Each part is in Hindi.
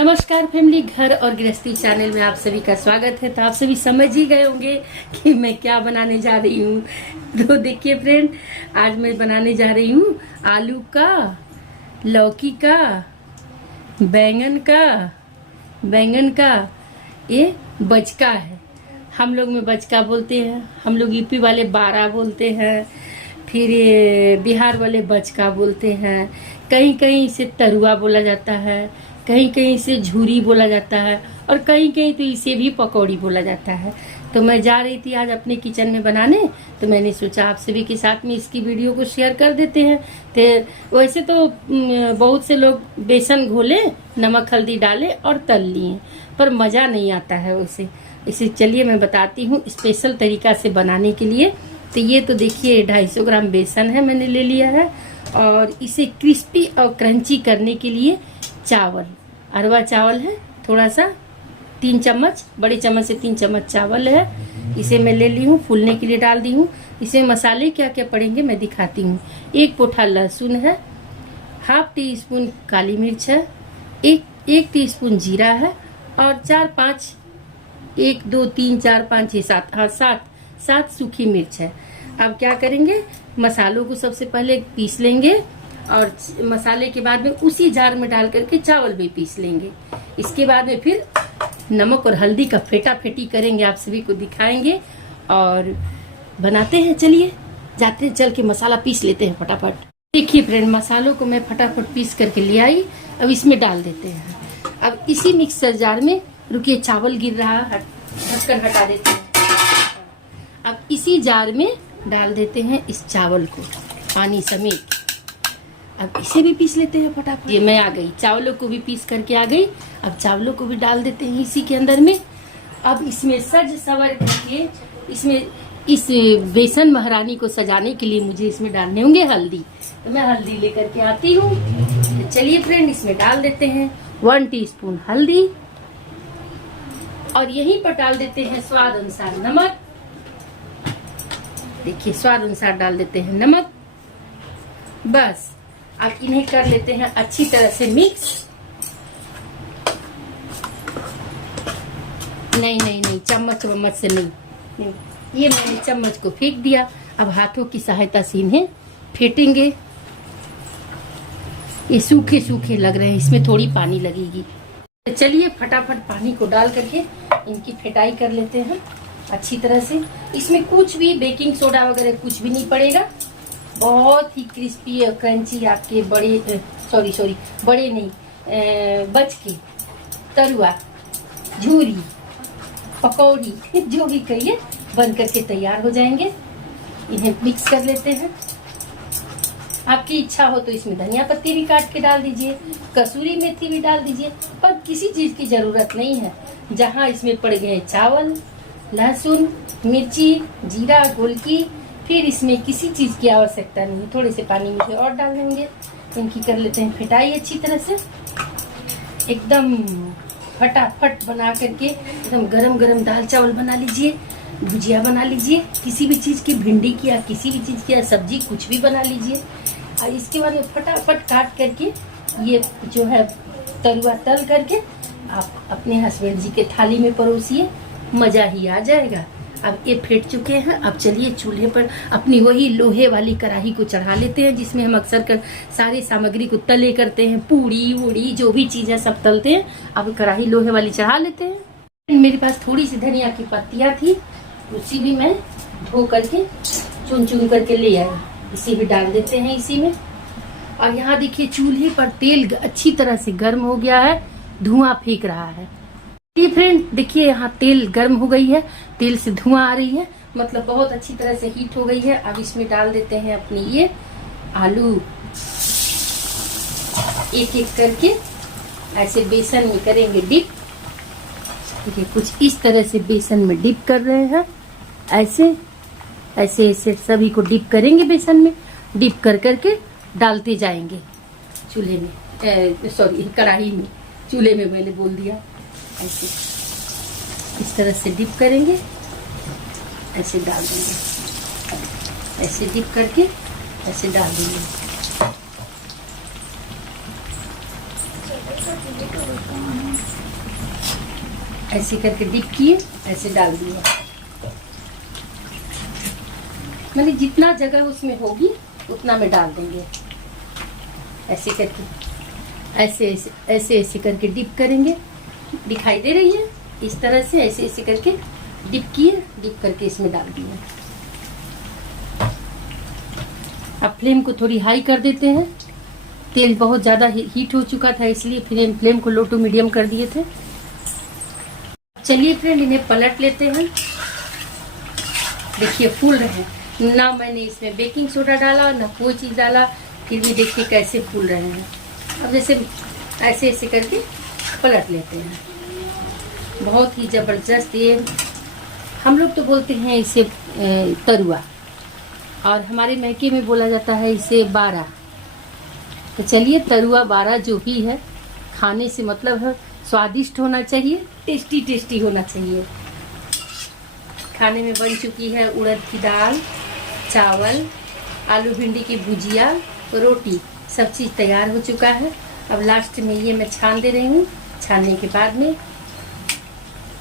नमस्कार फैमिली, घर और गृहस्थी चैनल में आप सभी का स्वागत है। तो आप सभी समझ ही गए होंगे कि मैं क्या बनाने जा रही हूँ। तो देखिए फ्रेंड, आज मैं बनाने जा रही हूँ आलू का, लौकी का, बैंगन का ये बचका है। हम लोग में बचका बोलते हैं, हम लोग यूपी वाले बारा बोलते हैं, फिर ये बिहार वाले बचका बोलते हैं। कहीं कहीं इसे तरुआ बोला जाता है, कहीं कहीं इसे झूरी बोला जाता है और कहीं कहीं तो इसे भी पकौड़ी बोला जाता है। तो मैं जा रही थी आज अपने किचन में बनाने, तो मैंने सोचा आप सभी के साथ में इसकी वीडियो को शेयर कर देते हैं। तो वैसे तो बहुत से लोग बेसन घोले, नमक हल्दी डाले और तल लिए, पर मज़ा नहीं आता है उसे। इसे चलिए मैं बताती हूँ स्पेशल तरीका से बनाने के लिए। तो ये तो देखिए 250 ग्राम बेसन है मैंने ले लिया है, और इसे क्रिस्पी और क्रंची करने के लिए चावल, अरवा चावल है थोड़ा सा, 3 चम्मच, बड़े चम्मच से 3 चम्मच चावल है। इसे मैं ले ली हूँ, फूलने के लिए डाल दी हूँ। इसे मसाले क्या क्या पड़ेंगे मैं दिखाती हूँ। 1 पोठा लहसुन है, हाफ टी स्पून काली मिर्च है, एक टीस्पून जीरा है, और 4-5 1 2 3 4 5 6 7 सूखी मिर्च है। अब क्या करेंगे, मसालों को सबसे पहले पीस लेंगे और मसाले के बाद में उसी जार में डाल करके चावल भी पीस लेंगे। इसके बाद में फिर नमक और हल्दी का फेटा फेटी करेंगे, आप सभी को दिखाएंगे और बनाते हैं। चलिए जाते हैं, चल के मसाला पीस लेते हैं फटाफट। देखिए फ्रेंड, मसालों को मैं फटाफट पीस करके ले आई। अब इसमें डाल देते हैं। अब इसी मिक्सर जार में, रुकिए चावल गिर रहा है, ढक्कन हटा देते हैं। अब इसी जार में डाल देते हैं इस चावल को पानी समेत। अब इसे भी पीस लेते हैं फटाफट। ये मैं आ गई, चावलों को भी पीस करके आ गई। अब चावलों को भी डाल देते हैं इसी के अंदर में। अब इसमें सज सवर करके, इसमें इस बेसन महारानी को सजाने के लिए मुझे इसमें डालने होंगे हल्दी। तो मैं हल्दी लेकर के आती हूँ। तो चलिए फ्रेंड, इसमें डाल देते हैं 1 टीस्पून हल्दी, और यहीं पर डाल देते हैं स्वाद अनुसार नमक। देखिए स्वाद अनुसार डाल देते हैं नमक। बस अब इन्हें कर लेते हैं अच्छी तरह से मिक्स। नहीं, चम्मच से नहीं, ये मैंने चम्मच को फेंक दिया। अब हाथों की सहायता से इन्हें फेंटेंगे। ये सूखे सूखे लग रहे हैं, इसमें थोड़ी पानी लगेगी। तो चलिए फटाफट पानी को डाल करके इनकी फेटाई कर लेते हैं अच्छी तरह से। इसमें कुछ भी बेकिंग सोडा वगैरह कुछ भी नहीं पड़ेगा। बहुत ही क्रिस्पी और क्रंची आपके बड़े नहीं, बचके, तरुआ, झूरी, पकौड़ी जो भी कहिए बन करके तैयार हो जाएंगे। इन्हें मिक्स कर लेते हैं। आपकी इच्छा हो तो इसमें धनिया पत्ती भी काट के डाल दीजिए, कसूरी मेथी भी डाल दीजिए, पर किसी चीज की जरूरत नहीं है। जहाँ इसमें पड़ गए चावल, लहसुन, मिर्ची, जीरा, गोलकी, फिर इसमें किसी चीज की आवश्यकता नहीं। थोड़े से पानी में और डाल देंगे। इनकी कर लेते हैं फिटाई अच्छी तरह से। एकदम फटाफट बना करके एकदम गरम गरम दाल चावल बना लीजिए, भुजिया बना लीजिए, किसी भी चीज की, भिंडी की या किसी भी चीज की या सब्जी कुछ भी बना लीजिए। और इसके बाद में फटाफट काट करके ये जो है तरुआ तल करके आप अपने हस्बैंड जी के थाली में परोसिए, मजा ही आ जाएगा। अब ये फेंट चुके हैं। अब चलिए चूल्हे पर अपनी वही लोहे वाली कढ़ाई को चढ़ा लेते हैं, जिसमें हम अक्सर कर सारी सामग्री को तले करते हैं, पूड़ी वूड़ी जो भी चीज़ है सब तलते हैं। अब कढ़ाई लोहे वाली चढ़ा लेते हैं। मेरे पास थोड़ी सी धनिया की पत्तियाँ थी, उसी भी मैं धो करके चुन चुन करके ले आई। इसे भी डाल देते हैं इसी में। और यहाँ देखिए चूल्हे पर तेल अच्छी तरह से गर्म हो गया है, धुआं फेंक रहा है। ये फ्रेंड देखिए यहाँ तेल गर्म हो गई है, तेल से धुआं आ रही है, मतलब बहुत अच्छी तरह से हीट हो गई है। अब इसमें डाल देते हैं अपनी ये आलू, एक एक करके ऐसे बेसन में करेंगे डिप। देखिए कुछ इस तरह से बेसन में डिप कर रहे हैं, ऐसे ऐसे ऐसे सभी को डिप करेंगे बेसन में। डिप कर करके डालते जाएंगे चूल्हे में, कढ़ाई में, चूल्हे में मैंने बोल दिया। ऐसे इस तरह से डिप करेंगे, ऐसे डाल देंगे, ऐसे डिप करके ऐसे डाल देंगे। ऐसे करके डिप किए, ऐसे डाल दिया। मैंने जितना जगह उसमें होगी उतना में डाल देंगे। ऐसे करके ऐसे ऐसे ऐसे ऐसे करके डिप करेंगे। दिखाई दे रही है? इस तरह से ऐसे ऐसे करके डिप किए, डिप करके इसमें डाल दिए। अब फ्लेम को थोड़ी हाई कर देते हैं। तेल बहुत ज़्यादा हीट हो चुका था, इसलिए फिर फ्लेम को लो टू मीडियम कर दिए थे। चलिए फ्रेंड, इन्हें पलट लेते हैं। देखिए फूल रहे हैं। ना मैंने इसमें बेकिंग सोडा डाला, ना कोई चीज़ डाला, फिर भी देखिए कैसे फूल रहे हैं। अब जैसे ऐसे ऐसे करके पलट लेते हैं। बहुत ही ज़बरदस्त। ये हम लोग तो बोलते हैं इसे तरुआ, और हमारे मैके में बोला जाता है इसे बारा। तो चलिए, तरुआ बारा जो भी है, खाने से मतलब है स्वादिष्ट होना चाहिए, टेस्टी टेस्टी होना चाहिए। खाने में बन चुकी है उड़द की दाल, चावल, आलू भिंडी की भुजिया, रोटी, सब चीज़ तैयार हो चुका है। अब लास्ट में ये मैं छान दे रही हूँ। छानने के बाद में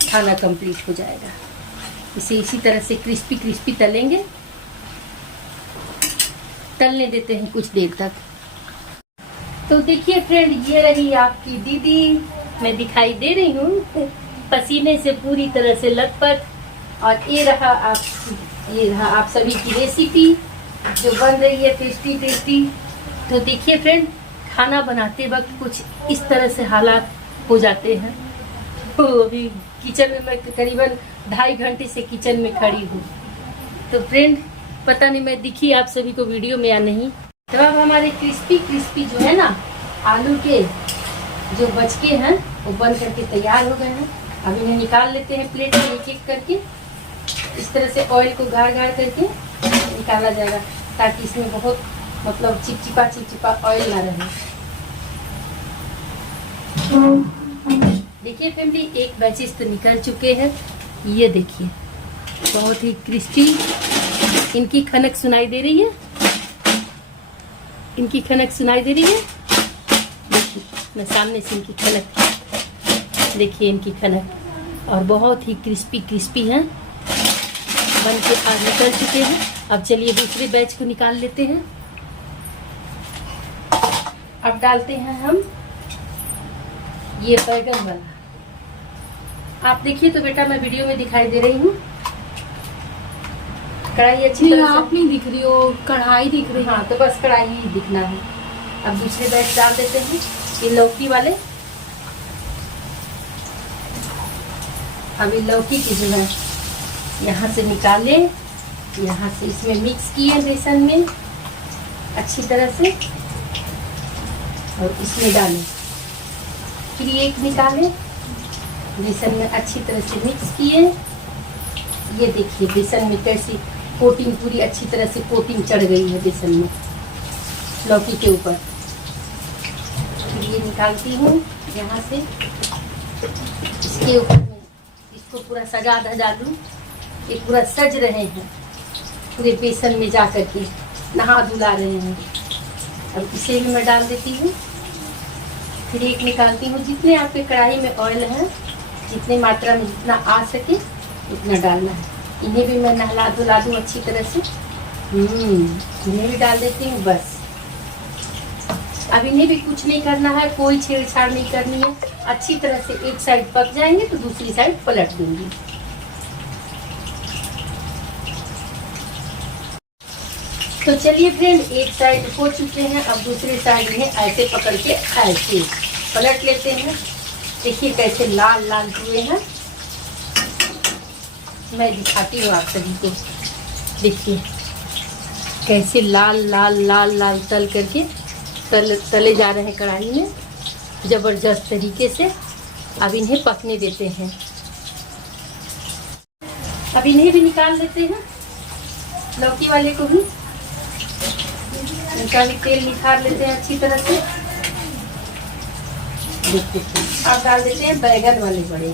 खाना कंप्लीट हो जाएगा। इसे इसी तरह से क्रिस्पी क्रिस्पी तलेंगे। तलने देते हैं कुछ देर तक। तो देखिए फ्रेंड, ये रही आपकी दीदी। मैं दिखाई दे रही हूँ पसीने से पूरी तरह से लथपथ। और ये रहा आप सभी की रेसिपी जो बन रही है टेस्टी टेस्टी। तो देखिए फ्रेंड, खाना बनाते वक्त कुछ इस तरह से हालात हो जाते हैं। तो अभी किचन में मैं करीबन 2.5 घंटे से किचन में खड़ी हूँ। तो फ्रेंड, पता नहीं मैं दिखी आप सभी को वीडियो में या नहीं। तो अब हमारे क्रिस्पी क्रिस्पी जो है ना आलू के जो बचके हैं वो बन करके तैयार हो गए हैं। अब इन्हें निकाल लेते हैं प्लेट में एक एक करके। इस तरह से ऑयल को गाड़ गाड़ करके निकाला जाएगा, ताकि इसमें बहुत मतलब चिपचिपा चिपचिपा ऑयल ना रहे। देखिए फैमिली, एक बैचेस तो निकल चुके हैं। ये देखिए बहुत ही क्रिस्पी। इनकी खनक सुनाई दे रही है, इनकी खनक सुनाई दे रही है। देखिए मैं सामने से इनकी खनक, देखिए इनकी खनक, और बहुत ही क्रिस्पी क्रिस्पी हैं, बन के आज निकल चुके हैं। अब चलिए दूसरे बैच को निकाल लेते हैं। अब डालते हैं हम ये बैगन वाला। आप देखिए तो बेटा, मैं वीडियो में दिखाई दे रही हूँ। कढ़ाई अच्छी तरह से आप नहीं दिख रही हो, कढ़ाई दिख रही है। हाँ, तो बस कढ़ाई ही दिखना है। अब दूसरे बैच डाल देते हैं ये लौकी वाले। अभी लौकी की जो है यहाँ से निकाले, यहाँ से इसमें मिक्स किए बेसन में अच्छी तरह से, और इसमें डालें। फिर एक निकाले, बेसन में अच्छी तरह से मिक्स किए। ये देखिए बेसन में कैसी कोटिंग, पूरी अच्छी तरह से कोटिंग चढ़ गई है बेसन में लौकी के ऊपर। फिर ये निकालती हूँ यहाँ से, इसके ऊपर में इसको पूरा सजा धजा दूँ। ये पूरा सज रहे हैं, पूरे बेसन में जा कर के नहा धुला रहे हैं। अब इसे भी मैं डाल देती हूँ। फिर एक निकालती हूँ। जितने आपके कढ़ाई में ऑयल है, जितनी मात्रा में जितना आ सके उतना डालना है। इन्हें भी मैं नहला धुला दूँ अच्छी तरह से। इन्हें भी डाल देती हूँ बस। अब इन्हें भी कुछ नहीं करना है, कोई छेड़छाड़ नहीं करनी है। अच्छी तरह से एक साइड पक जाएंगे तो दूसरी साइड पलट दूंगी। तो चलिए फ्रेंड, एक साइड हो चुके हैं। अब दूसरी साइड में ऐसे पकड़ के ऐसे पलट लेते हैं। देखिए कैसे लाल लाल हुए हैं। मैं दिखाती हूँ आप सभी को। देखिए कैसे लाल लाल लाल लाल तल करके तले जा रहे हैं कढ़ाई में ज़बरदस्त तरीके से। अब इन्हें पकने देते हैं। अब इन्हें भी निकाल लेते हैं, लौकी वाले को भी। इनका भी तेल निकाल लेते हैं अच्छी तरह से। देखते हैं, अब डाल देते हैं बैगन वाले बड़े।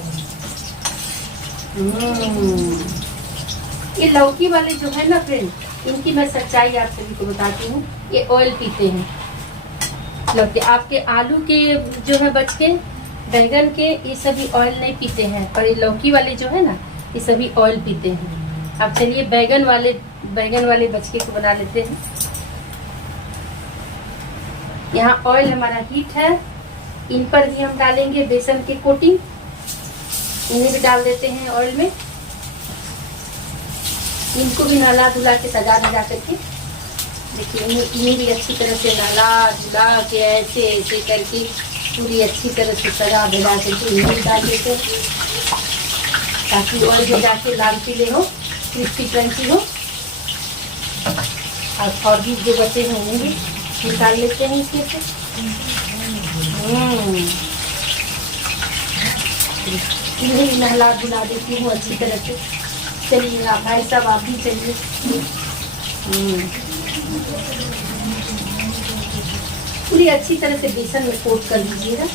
ये लौकी वाले जो है ना फ्रेंड, इनकी मैं सच्चाई आप सभी को बताती हूँ। ये ऑयल पीते हैं लौकी। आपके आलू के जो है बचके, बैंगन के ये सभी ऑयल नहीं पीते हैं, और ये लौकी वाले जो है ना ये सभी ऑयल पीते हैं। अब चलिए बैगन वाले बचके को बना लेते हैं। यहाँ ऑयल हमारा हीट है, इन पर भी हम डालेंगे बेसन की कोटिंग, इन्हें भी डाल देते हैं ऑयल में। इनको भी नला धुला के सजा धजा करके देखिए, इन्हें भी अच्छी तरह से नला धुला के ऐसे ऐसे करके पूरी अच्छी तरह से सजा धजा करके इन्हें डाल देते हैं, ताकि ऑयल में जाके लाल पीले हो, क्रिस्पी क्रंची हो। और भी जो बचे हैं उन्हें भी निकाल लेते हैं इसमें से। इन्हें नहला धुला देती हूँ अच्छी तरह से। चलिए आप भाई साहब आप भी चलिए। पूरी अच्छी तरह से बेसन में कोट कर लीजिएगा।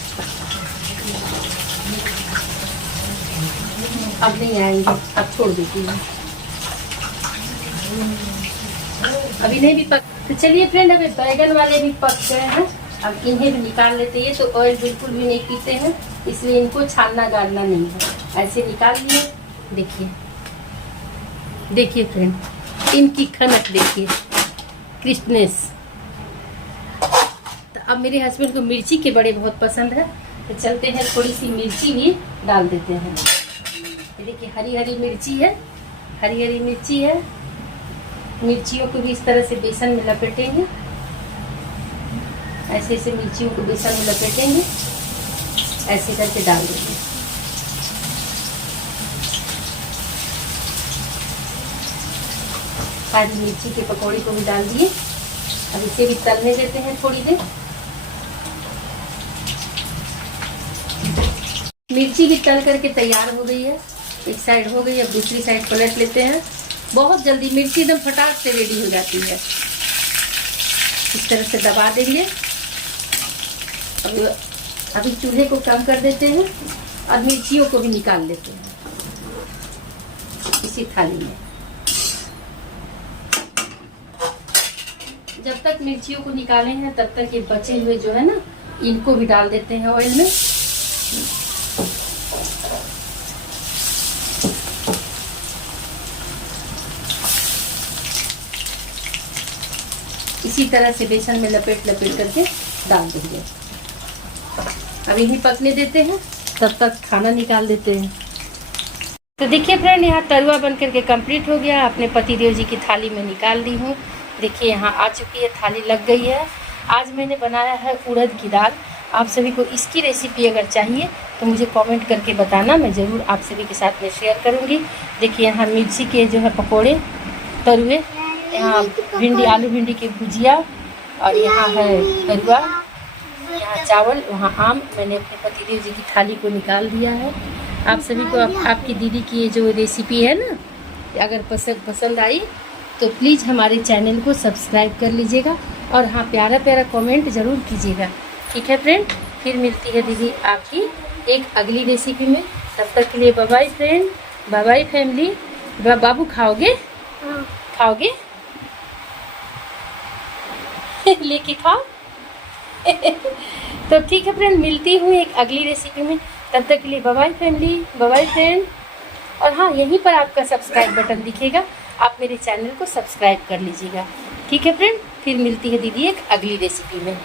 अब नहीं आएंगे, अब छोड़ देती हूँ, अभी नहीं भी पक। तो चलिए फ्रेंड, अभी बैगन वाले भी पक गए हैं, अब इन्हें भी निकाल लेते हैं। तो ऑयल बिल्कुल भी नहीं पीते हैं, इसलिए इनको छानना गाड़ना नहीं है, ऐसे निकाल लिए। देखिए फ्रेंड, इनकी खनक देखिए, क्रिस्पनेस। तो अब मेरे हस्बैंड को मिर्ची के बड़े बहुत पसंद है, तो चलते हैं थोड़ी सी मिर्ची भी डाल देते हैं। ये देखिए हरी हरी मिर्ची है, हरी हरी मिर्ची है। मिर्चियों को भी इस तरह से बेसन में लपेटेंगे, ऐसे ऐसे मिर्चियों को बेसन में लपेटेंगे, ऐसे करके डाल देंगे। सारी मिर्ची के पकौड़े को भी डाल दिए। अब इसे भी तलने देते हैं थोड़ी देर। मिर्ची भी तल करके तैयार हो गई है, एक साइड हो गई, अब दूसरी साइड पलट लेते हैं। बहुत जल्दी मिर्ची एकदम फटाक से रेडी हो जाती है। इस तरह से दबा देंगे। अभी चूल्हे को कम कर देते हैं और मिर्चियों को भी निकाल लेते हैं इसी थाली में। जब तक मिर्चियों को निकाले हैं तब तक ये बचे हुए जो है ना, इनको भी डाल देते हैं ऑयल में। इसी तरह से बेसन में लपेट लपेट करके डाल देंगे। अब इन्हें पकने देते हैं, तब तक खाना निकाल देते हैं। तो देखिए फ्रेंड, यहाँ तरुआ बन करके कंप्लीट हो गया। अपने पतिदेव जी की थाली में निकाल दी हूँ। देखिए यहाँ आ चुकी है, थाली लग गई है। आज मैंने बनाया है उड़द की दाल। आप सभी को इसकी रेसिपी अगर चाहिए तो मुझे कमेंट करके बताना, मैं ज़रूर आप सभी के साथ में शेयर करूँगी। देखिए यहाँ मिर्ची के जो है पकोड़े, तरुए, यहाँ भिंडी, आलू भिंडी की भुजिया, और यहाँ है तरुआ, यहाँ चावल, वहाँ आम। मैंने अपने पतिदेव जी की थाली को निकाल दिया है। आप सभी को आपकी दीदी की ये जो रेसिपी है ना, अगर पसंद आई तो प्लीज़ हमारे चैनल को सब्सक्राइब कर लीजिएगा, और हाँ प्यारा प्यारा कमेंट ज़रूर कीजिएगा। ठीक है फ्रेंड, फिर मिलती है दीदी आपकी एक अगली रेसिपी में। तब तक के लिए bye bye friend, bye bye family. बाबू खाओगे? खाओगे? लेके खाओ। तो ठीक है फ्रेंड, मिलती हूँ एक अगली रेसिपी में। तब तक के लिए bye bye family, bye bye friend. और हाँ, यहीं पर आपका सब्सक्राइब बटन दिखेगा, आप मेरे चैनल को सब्सक्राइब कर लीजिएगा। ठीक है फ्रेंड, फिर मिलती है दीदी एक अगली रेसिपी में।